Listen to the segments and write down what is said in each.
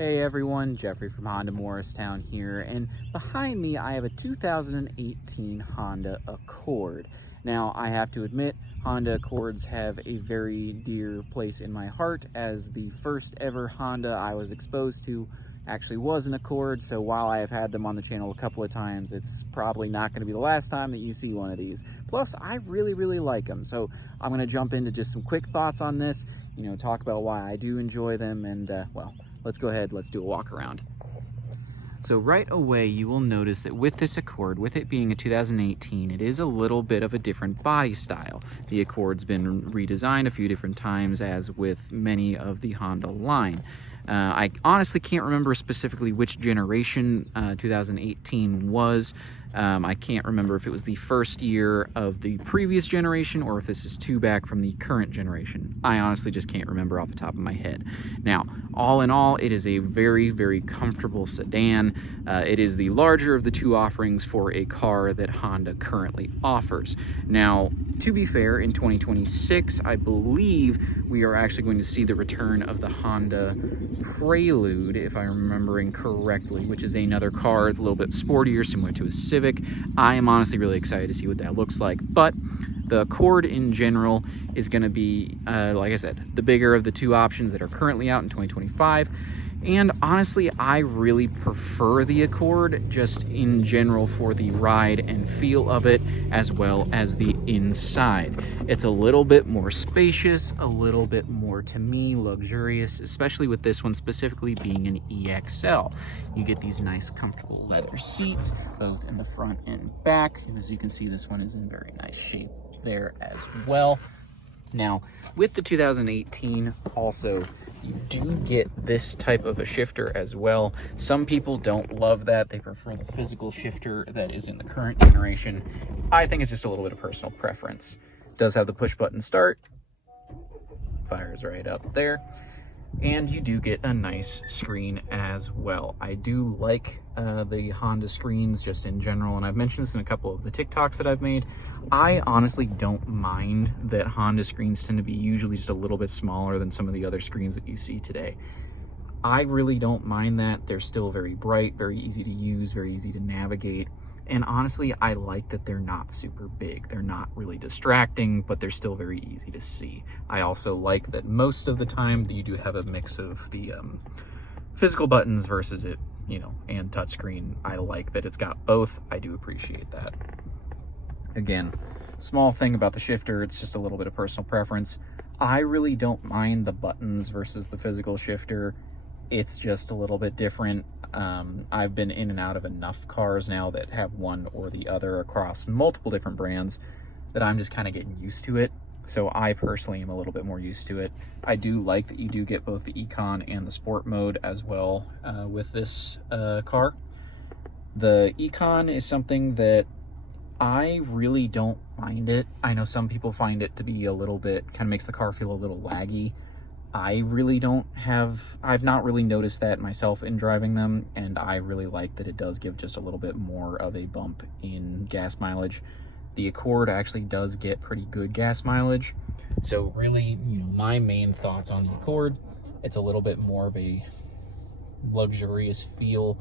Hey everyone, Jeffrey from Honda Morristown here, and behind me I have a 2018 Honda Accord. Now I have to admit, Honda Accords have a very dear place in my heart, as the first ever Honda I was exposed to actually was an Accord, so while I have had them on the channel a couple of times, it's probably not going to be the last time that you see one of these. Plus, I really like them, so I'm going to jump into just some quick thoughts on this, talk about why I do enjoy them, and well, let's go ahead, let's do a walk around. So right away, you will notice that with this Accord, with it being a 2018, it is a little bit of a different body style. The Accord's been redesigned a few different times, as with many of the Honda line. I honestly can't remember specifically which generation 2018 was. I can't remember if it was the first year of the previous generation or if this is two back from the current generation. I honestly just can't remember off the top of my head. Now, all in all, it is a very comfortable sedan. It is the larger of the two offerings for a car that Honda currently offers. Now, to be fair, in 2026, I believe we are actually going to see the return of the Honda Prelude, if I'm remembering correctly, which is another car a little bit sportier, similar to a Civic. I am honestly really excited to see what that looks like, but the Accord in general is going to be, like I said, the bigger of the two options that are currently out in 2025. And honestly, I really prefer the Accord just in general for the ride and feel of it, as well as the inside. It's a little bit more spacious, a little bit more, to me, luxurious, especially with this one specifically being an EXL. You get these nice comfortable leather seats, both in the front and back. As you can see, this one is in very nice shape there as well. Now, with the 2018 also, you do get this type of a shifter as well. Some people don't love that. They prefer the physical shifter that is in the current generation. I think it's just a little bit of personal preference. It does have the push button start. Fires right up there. And you do get a nice screen as well. I do like the Honda screens just in general, and I've mentioned this in a couple of the TikToks that I've made. I honestly don't mind that Honda screens tend to be usually just a little bit smaller than some of the other screens that you see today. I really don't mind that. They're still very bright, very easy to use, very easy to navigate. And honestly, I like that they're not super big. They're not really distracting, but they're still very easy to see. I also like that most of the time you do have a mix of the physical buttons versus it, and touchscreen. I like that it's got both. I do appreciate that. Again, small thing about the shifter, it's just a little bit of personal preference. I really don't mind the buttons versus the physical shifter. It's just a little bit different. I've been in and out of enough cars now that have one or the other across multiple different brands that I'm just kind of getting used to it. So I personally am a little bit more used to it. I do like that you do get both the Econ and the Sport mode as well with this car. The Econ is something that I really don't mind it. I know some people find it to be a little bit, kind of makes the car feel a little laggy. I've not really noticed that myself in driving them, and I really like that it does give just a little bit more of a bump in gas mileage. The Accord actually does get pretty good gas mileage, so really, my main thoughts on the Accord, it's a little bit more of a luxurious feel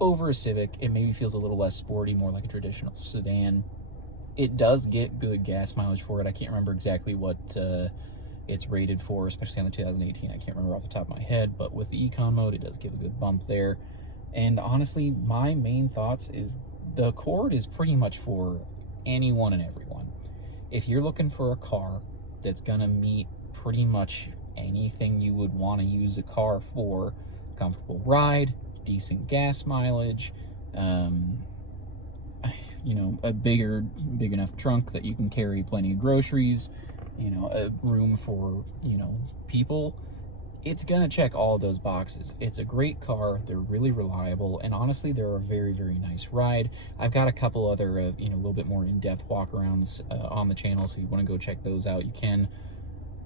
over a Civic. It maybe feels a little less sporty, more like a traditional sedan. It does get good gas mileage for it. I can't remember exactly what it's rated for, especially on the 2018. I can't remember off the top of my head, but with the Econ mode, it does give a good bump there. And honestly, my main thoughts is the Accord is pretty much for anyone and everyone. If you're looking for a car that's gonna meet pretty much anything you would want to use a car for, comfortable ride, decent gas mileage, a big enough trunk that you can carry plenty of groceries, a room for, people, it's gonna check all of those boxes. It's a great car. They're really reliable, and honestly, they're a very nice ride. I've got a couple other, a little bit more in-depth walk-arounds on the channel, so if you want to go check those out, you can.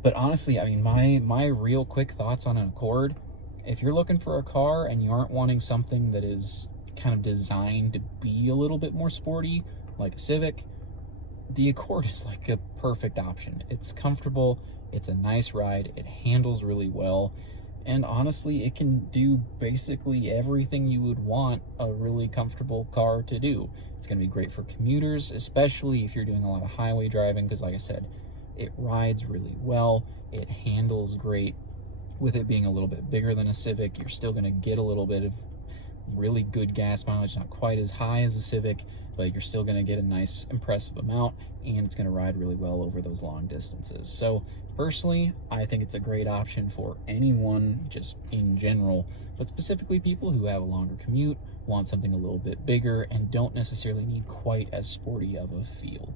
But honestly, I mean, my real quick thoughts on an Accord, if you're looking for a car and you aren't wanting something that is kind of designed to be a little bit more sporty, like a Civic, the Accord is like a perfect option. It's comfortable, it's a nice ride, it handles really well, and honestly, it can do basically everything you would want a really comfortable car to do. It's going to be great for commuters, especially if you're doing a lot of highway driving, because like I said, it rides really well, it handles great. With it being a little bit bigger than a Civic, you're still going to get a little bit of really good gas mileage, not quite as high as a Civic, but you're still going to get a nice impressive amount, and it's going to ride really well over those long distances. So personally, I think it's a great option for anyone just in general, but specifically people who have a longer commute, want something a little bit bigger, and don't necessarily need quite as sporty of a feel.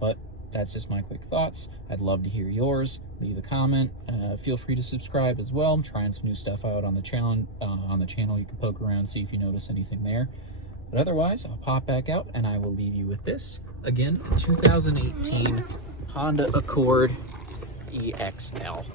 But that's just my quick thoughts. I'd love to hear yours. Leave a comment. Feel free to subscribe as well. I'm trying some new stuff out on the channel. You can poke around, see if you notice anything there. But otherwise, I'll pop back out and I will leave you with this. Again, 2018 Honda Accord EXL.